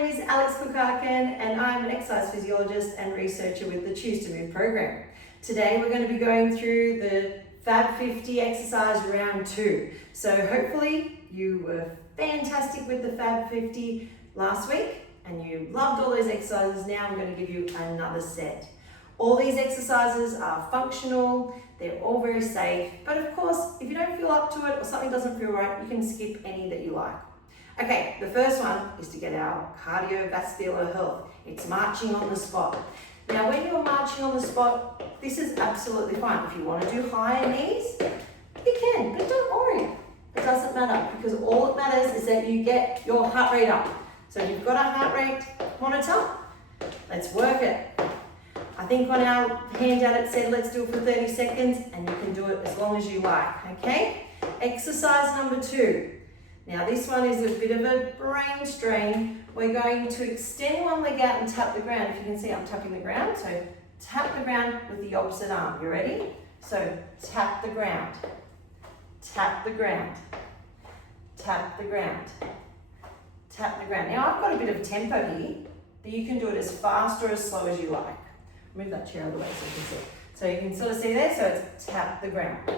name is Alex Kukaken and I'm an exercise physiologist and researcher with the Choose to Move program. Today we're going to be going through the Fab 50 exercise round 2. So hopefully you were fantastic with the Fab 50 last week and you loved all those exercises. Now I'm going to give you another set. All these exercises are functional, they're all very safe, but of course if you don't feel up to it or something doesn't feel right, you can skip any that you like. Okay, the first one is to get our cardiovascular health. It's marching on the spot. Now when you're marching on the spot, this is absolutely fine. If you want to do higher knees, you can, but don't worry. It doesn't matter because all that matters is that you get your heart rate up. So if you've got a heart rate monitor, let's work it. I think on our handout it said let's do it for 30 seconds and you can do it as long as you like, okay? Exercise number 2. Now this one is a bit of a brain strain. We're going to extend one leg out and tap the ground. If you can see, I'm tapping the ground. So tap the ground with the opposite arm. You ready? So tap the ground, tap the ground, tap the ground, tap the ground. Now I've got a bit of tempo here, but you can do it as fast or as slow as you like. Move that chair out of the way so you can see. So you can sort of see there, so it's tap the ground,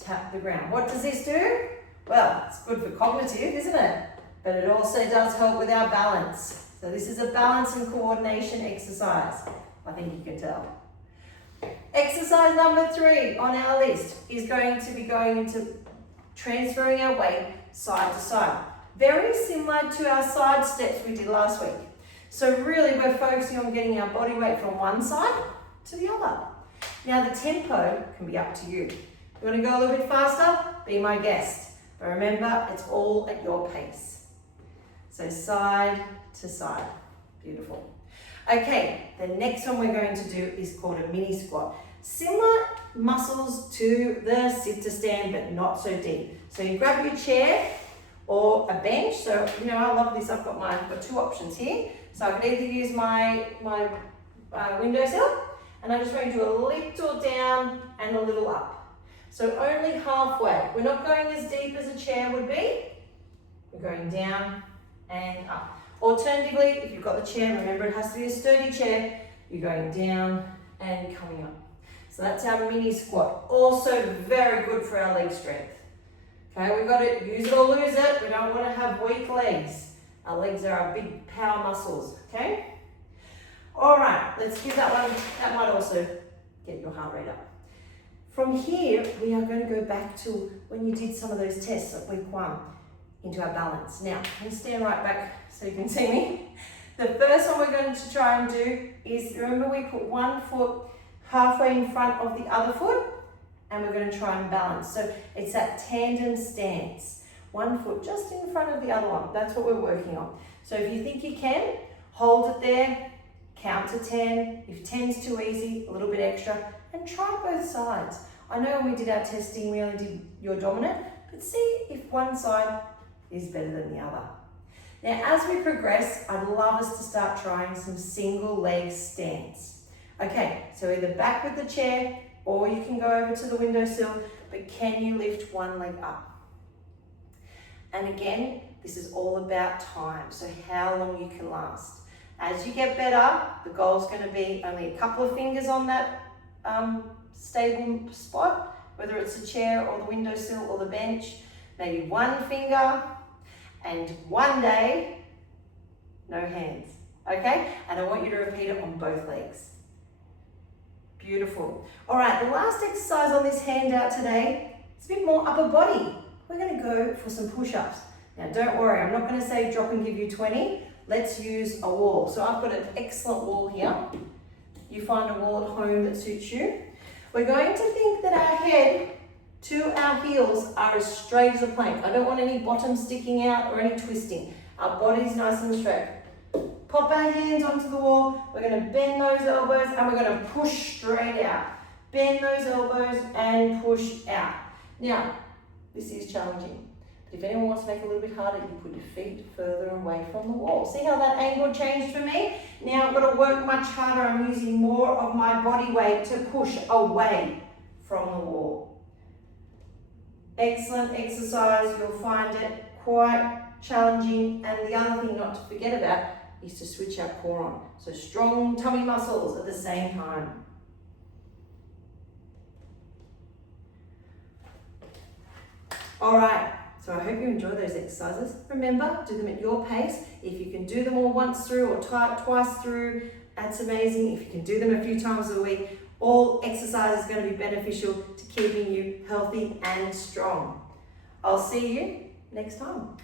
tap the ground. What does this do? Well, it's good for cognitive, isn't it? But it also does help with our balance. So this is a balance and coordination exercise. I think you can tell. Exercise number 3 on our list is going to be going into transferring our weight side to side. Very similar to our side steps we did last week. So really we're focusing on getting our body weight from one side to the other. Now the tempo can be up to you. You want to go a little bit faster? Be my guest. But remember, it's all at your pace. So side to side. Beautiful. Okay, the next one we're going to do is called a mini squat. Similar muscles to the sit to stand, but not so deep. So you grab your chair or a bench. So, you know, I love this. I've got 2 options here. So I could either use my windowsill, and I'm just going to do a little down and a little up. So only halfway. We're not going as deep as a chair would be. We're going down and up. Alternatively, if you've got the chair, remember it has to be a sturdy chair, you're going down and coming up. So that's our mini squat. Also very good for our leg strength. Okay, we've got to use it or lose it. We don't want to have weak legs. Our legs are our big power muscles, okay? All right, let's give that one. That might also get your heart rate up. From here, we are going to go back to when you did some of those tests at week 1 into our balance. Now, I'm stand right back so you can see me. The first one we're going to try and do is, remember we put one foot halfway in front of the other foot and we're going to try and balance. So it's that tandem stance. One foot just in front of the other one. That's what we're working on. So if you think you can, hold it there, count to 10. If 10's too easy, a little bit extra, and try both sides. I know when we did our testing, we only did your dominant, but see if one side is better than the other. Now, as we progress, I'd love us to start trying some single leg stance. Okay, so either back with the chair, or you can go over to the windowsill, but can you lift one leg up? And again, this is all about time, so how long you can last. As you get better, the goal is going to be only a couple of fingers on that stable spot, whether it's the chair or the windowsill or the bench, maybe one finger, and one day, no hands, okay? And I want you to repeat it on both legs. Beautiful. All right, the last exercise on this handout today is a bit more upper body. We're going to go for some push-ups. Now don't worry, I'm not going to say drop and give you 20. Let's use a wall. So I've got an excellent wall here. You find a wall at home that suits you. We're going to think that our head to our heels are as straight as a plank. I don't want any bottom sticking out or any twisting. Our body's nice and straight. Pop our hands onto the wall. We're going to bend those elbows and we're going to push straight out. Bend those elbows and push out. Now, this is challenging. But if anyone wants to make it a little bit harder, you put your feet further away from the wall. See how that angle changed for me? Now I've got to work much harder. I'm using more of my body weight to push away from the wall. Excellent exercise. You'll find it quite challenging, and the other thing not to forget about is to switch our core on. So strong tummy muscles at the same time. All right, so I hope you enjoy those exercises. Remember, do them at your pace. If you can do them all once through or twice through, that's amazing. If you can do them a few times a week, all exercise is going to be beneficial to keeping you healthy and strong. I'll see you next time.